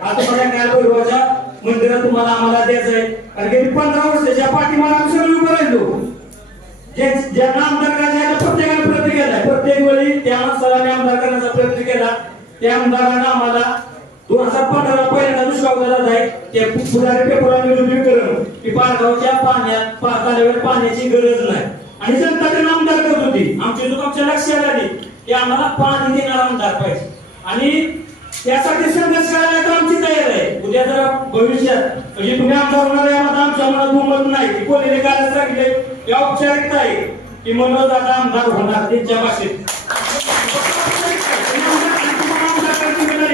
आता बघा ज्ञानभैरवाच्या मंदिरात तुम्हाला आम्हाला द्यायचं आहे कारण गेली पंधरा वर्षाच्या पाठीमाला आम्ही सगळे उभं राहिलो. ज्यांना आमदार करायचं प्रत्येकाने प्रयत्न केला प्रत्येक वेळी त्या माणसाला आम्ही आमदार करण्याचा प्रयत्न केला. त्या आमदारांना आम्हाला दोन हजार पंधरा पहिल्यांदा दुष्काळ झाला आहे ते पुढारी पेपरला रिव्ह्यू करणं. की पारगावच्या पाण्यात पा- पाण्याची गरज नाही. आणि जनता त्यांना आमदार करत होती. आमची लोक आमच्या लक्षात आली. की आम्हाला पाणी देणारा आमदार पाहिजे. आणि त्यासाठी संघर्ष करायला तर आमची तयार आहे उद्या जर भविष्यात म्हणजे तुम्ही आमदार होणार आहे आता आमच्या मनात दुमत नाही. की कोणी कालच सांगितले या औपचारिकता आहे. की मनोज आता आमदार होणार त्यांच्या भाषेत.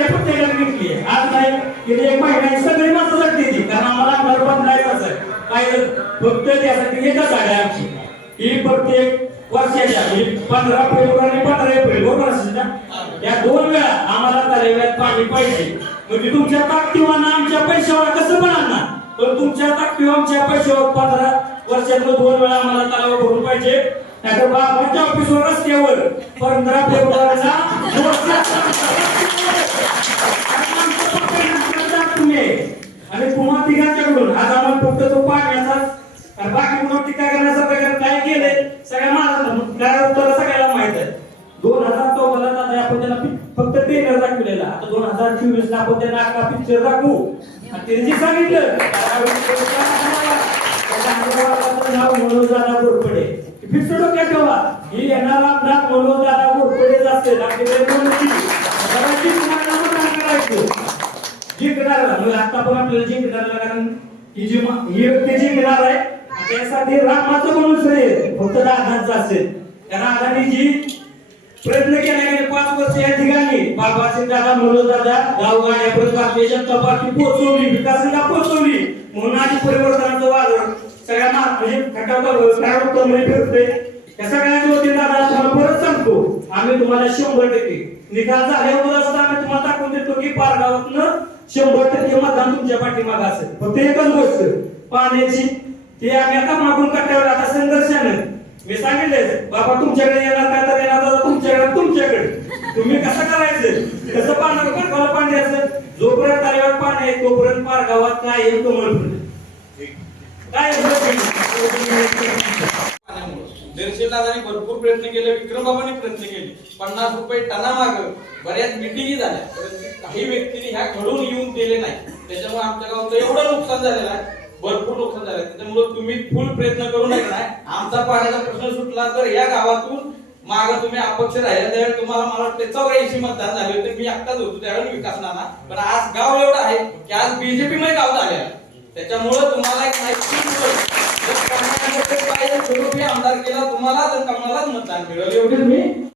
प्रत्येकाला घेतली आहे. आज नाही गेली एक महिना सगळी माणसं लागते ती कारण आम्हाला आमदार बनवायचं आहे काय झालं? फक्त त्यासाठी एकच आहे आमची. ही प्रत्येक वर्षाच्या पंधरा फेब्रुवारी पंधरा एप्रिल बरोबर असेल ना या दोन वेळा आम्हाला तलाव्यात पाणी पाहिजे. म्हणजे तुमच्या ताकदीवानं आमच्या पैशावर कसं पण आणणार पण तुमच्या ताकदीवर आमच्या पैशावर पंधरा वर्षातलं दोन वेळा आम्हाला तलाव भरून पाहिजे. नाहीतर बाबांच्या ऑफिसवर रस्त्यावर पंधरा फेब्रुवारीला आणि तुम्हा तिघांच्याकडून आज आम्हाला फक्त तो पाण्याचा आणि बाकी कुणा टीका करण्याचा प्रकार काय केले सगळ्या महाराष्ट्राला आता दोन चोवीस ला आपण त्यांना अकरा पिक्चर दाखवू. आणि त्यांनी सांगितलं त्याचं नाव मनोज दादा घोरपडे फिक्स डोक्यात ठेवा ही येणार आमदार मनोज दादा घोरपडेच असेल जिंकणार म्हणजे आता पण आपल्याला जिंकणार कारण ही जी ही व्यक्ती जिंकणार आहे आणि त्यासाठी रामाचं म्हणून श्रेय फक्त दादांचं असेल कारण दादांनी जी प्रयत्न केला गेले पाच वर्ष या ठिकाणी बाबासिंग दादा मनोज दादा गावगाड्यापर्यंत भारतीय तपासणी पोहोचवली विकासाला पोहोचवली. म्हणून आधी परिवर्तनाचं वादळ सगळ्या म्हणजे खटावमध्ये फिरते. या सगळ्यांच्या वतीने दादा तुम्हाला परत सांगतो. आम्ही तुम्हाला शंभर टक्के निकाल झाल्यावर असता आम्ही तुम्हाला दाखवून देतो की पारगावातनं शंभर टक्के मतदान तुमच्या पाठीमागे असेल. फक्त एकच गोष्ट पाण्याची. ते आम्ही आता मागून कट्ट्यावर आता संघर्षानं मी सांगितले बाबा तुमच्याकडे येणार काय तर येणार दादा तुमच्याकडे तुमच्याकडे. तुम्ही कसं करायचं? कसं पाणी मला पाणी द्यायचं जोपर्यंत तारेवर पाणी आहे तोपर्यंत पारगावात काय येईल तुम्हाला काय दीडशे दादांनी भरपूर प्रयत्न केले विक्रमबाबांनी प्रयत्न केले. पन्नास रुपये टना माग बऱ्याच मिटिंगी झाल्या. काही व्यक्तीने ह्या घडून येऊन दिले नाही. त्याच्यामुळे आमच्या गावचं एवढं नुकसान झालेलं आहे. भरपूर नुकसान झालं. त्याच्यामुळे तुम्ही फुल प्रयत्न करू नये नाही आमचा पाण्याचा प्रश्न सुटला तर या गावातून माग तुम्ही अपक्ष राहिले त्यावेळी तुम्हाला मला वाटतं चौऱ्याऐंशी मतदान झाले होते. मी एकटाच होतो त्यावेळी विकास नाना पण आज गाव एवढं आहे की आज बीजेपी मध्ये गाव झाले आहे. त्याच्यामुळं तुम्हाला एक आमदार केला तुम्हाला तर मतदान मिळेल. एवढी मी